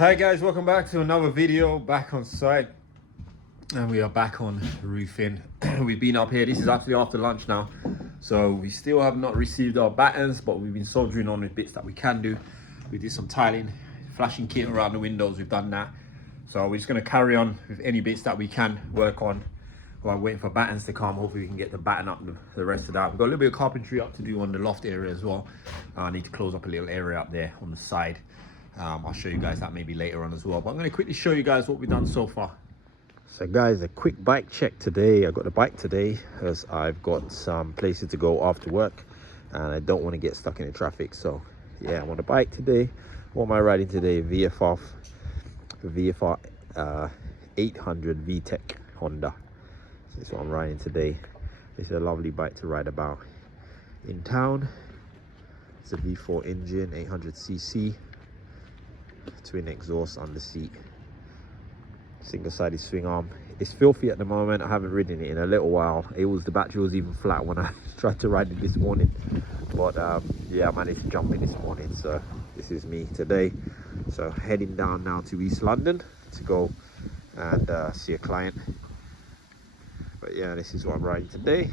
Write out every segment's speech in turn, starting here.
Hi guys, welcome back to another video back on site, and we are back on roofing. We've been up here. This is actually after lunch now, so we still have not received our battens, but we've been soldering on with bits that we can do. We did some tiling, flashing kit around the windows. We've done that, so we're just going to carry on with any bits that we can work on while waiting for battens to come. Hopefully we can get the batten up the rest of that. We've got a little bit of carpentry up to do on the loft area as well. I need to close up a little area up there on the side. I'll show you guys that maybe later on as well, but I'm going to quickly show you guys what we've done so far. So guys, a quick bike check today. I got the bike today because I've got some places to go after work and I don't want to get stuck in the traffic. So yeah, I'm on the bike today. What am I riding today? VFR 800 VTEC Honda. So that's what I'm riding today. This is a lovely bike to ride about in town. It's a V4 engine, 800cc. Twin exhaust on the seat, single-sided swing arm. It's filthy at the moment. I haven't ridden it in a little while. The battery was even flat when I tried to ride it this morning, but yeah, I managed to jump in this morning. So this is me today. So heading down now to East London to go and see a client. But yeah, this is what I'm riding today.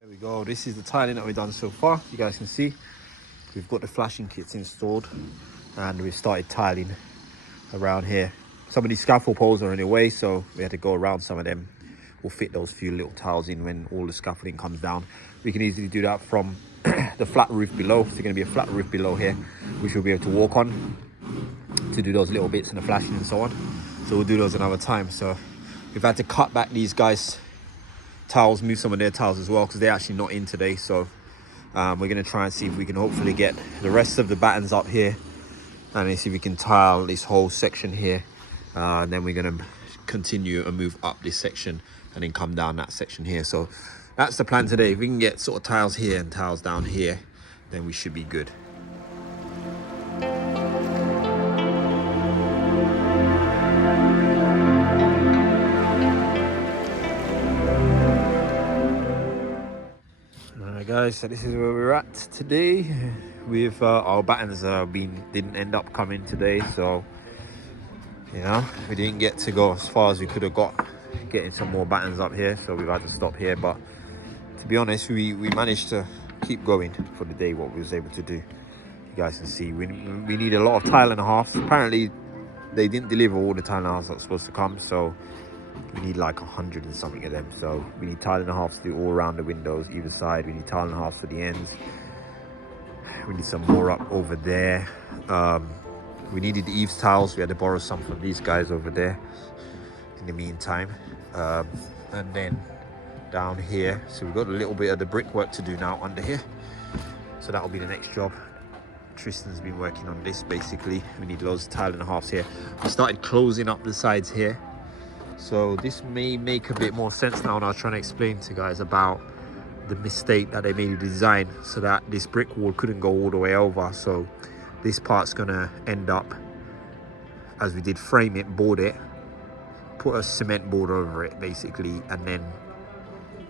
There we go. This is the tiling that we've done so far. You guys can see we've got the flashing kits installed and we've started tiling around here. Some of these scaffold poles are in the way, so we had to go around some of them. We'll fit those few little tiles in when all the scaffolding comes down. We can easily do that from the flat roof below. So there's going to be a flat roof below here, which we'll be able to walk on to do those little bits and the flashing and so on. So we'll do those another time. So we've had to cut back these guys' tiles, move some of their tiles as well, because they're actually not in today. So we're going to try and see if we can hopefully get the rest of the battens up here, and then see if we can tile this whole section here. And then we're going to continue and move up this section and then come down that section here. So that's the plan today. If we can get sort of tiles here and tiles down here, then we should be good. Alright guys, so this is where we're at today. With our battens didn't end up coming today, so you know, we didn't get to go as far as we could have got getting some more battens up here, so we've had to stop here. But to be honest, we managed to keep going for the day, what we was able to do. You guys can see we need a lot of tile and a half. Apparently they didn't deliver all the tile and a half that was supposed to come, so we need like 100 and something of them. So we need tile and a half to do all around the windows either side. We need tile and a half for the ends. We need some more up over there. We needed the eaves tiles. We had to borrow some from these guys over there in the meantime. And then down here, so we've got a little bit of the brickwork to do now under here. So that'll be the next job. Tristan's been working on this basically. We need loads of tile and a halves here. We started closing up the sides here. So this may make a bit more sense now, and I was trying to explain to you guys about the mistake that they made in the design, so that this brick wall couldn't go all the way over. So this part's gonna end up, as we did, frame it, board it, put a cement board over it basically, and then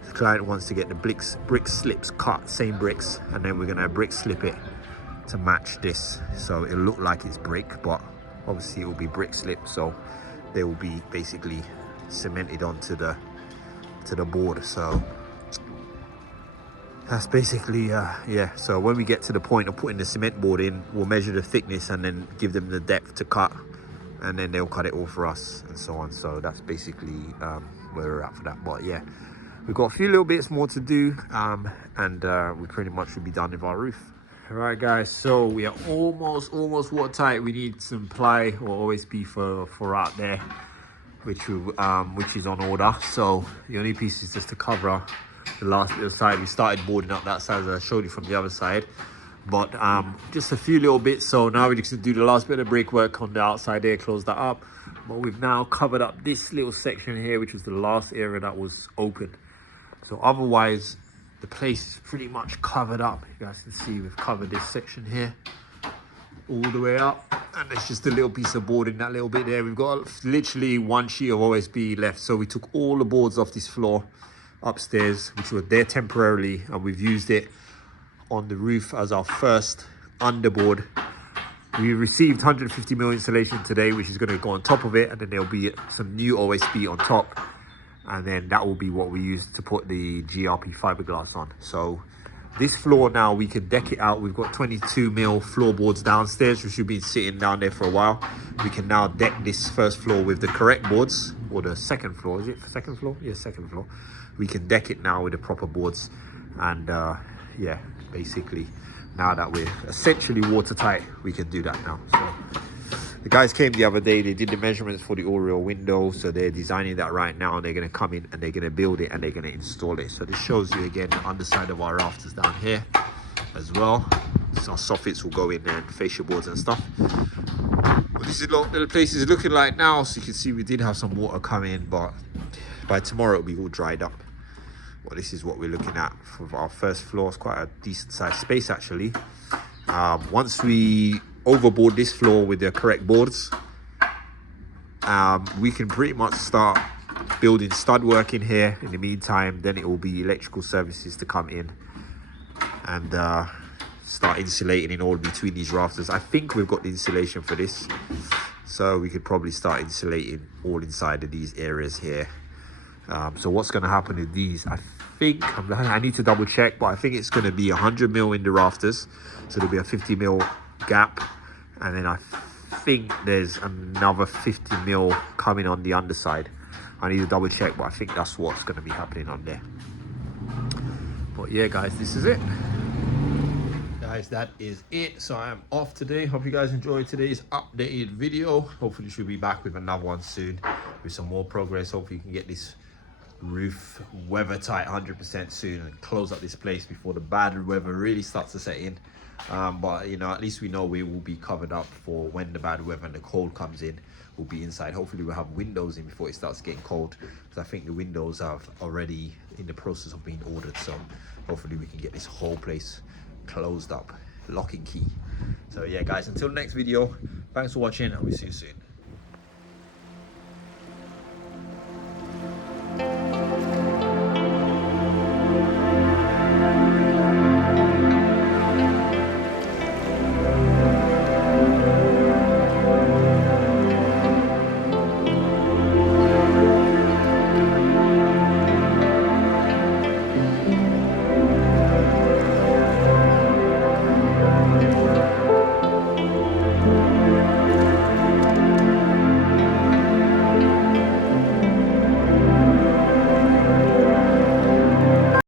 the client wants to get the brick slips cut, same bricks, and then we're gonna brick slip it to match this, so it'll look like it's brick, but obviously it will be brick slip, so they will be basically cemented onto the board. So that's basically yeah. So when we get to the point of putting the cement board in, we'll measure the thickness and then give them the depth to cut, and then they'll cut it all for us and so on. So that's basically where we're at for that. But yeah, we've got a few little bits more to do, and we pretty much will be done with our roof. All right guys, so we are almost watertight. We need some ply or OSB for out there, which is on order. So the only piece is just to cover the last little side. We started boarding up that side, as I showed you from the other side, but just a few little bits. So now we just do the last bit of brickwork on the outside there, close that up. But we've now covered up this little section here, which was the last area that was open. So otherwise the place is pretty much covered up. You guys can see we've covered this section here all the way up, and there's just a little piece of board in that little bit there. We've got literally one sheet of OSB left, so we took all the boards off this floor upstairs, which were there temporarily, and we've used it on the roof as our first underboard We received 150mm insulation today, which is going to go on top of it, and then there'll be some new OSB on top, and then that will be what we use to put the GRP fiberglass on. So this floor now, we can deck it out. We've got 22mm floorboards downstairs, which have been sitting down there for a while. We can now deck this first floor with the correct boards, or the second floor. Is it second floor? Yeah, second floor. We can deck it now with the proper boards, and yeah, basically now that we're essentially watertight, we can do that now. So the guys came the other day, they did the measurements for the Oriole window, so they're designing that right now, and they're going to come in and they're going to build it and they're going to install it. So this shows you again the underside of our rafters down here as well. So our soffits will go in there, and fascia boards and stuff. Well, this is what the place is looking like now. So you can see we did have some water come in, but by tomorrow it'll be all dried up. Well, this is what we're looking at for our first floor. It's quite a decent sized space actually. Once we overboard this floor with the correct boards, we can pretty much start building stud work in here. In the meantime, then it will be electrical services to come in and start insulating in all between these rafters. I think we've got the insulation for this, so we could probably start insulating all inside of these areas here. So what's going to happen with these, I think, I need to double check, but I think it's going to be 100mm in the rafters, so there'll be a 50mm gap, and then I think there's another 50mm coming on the underside. I need to double check, but I think that's what's going to be happening on there. But yeah guys, this is it. Guys, that is it. So I am off today. Hope you guys enjoyed today's updated video. Hopefully she'll be back with another one soon with some more progress. Hopefully you can get this roof weather tight 100% soon and close up this place before the bad weather really starts to set in. But you know, at least we know we will be covered up for when the bad weather and the cold comes in. We'll be inside. Hopefully we'll have windows in before it starts getting cold, because I think the windows are already in the process of being ordered. So hopefully we can get this whole place closed up, lock and key. So yeah guys, until the next video, thanks for watching and we'll see you soon.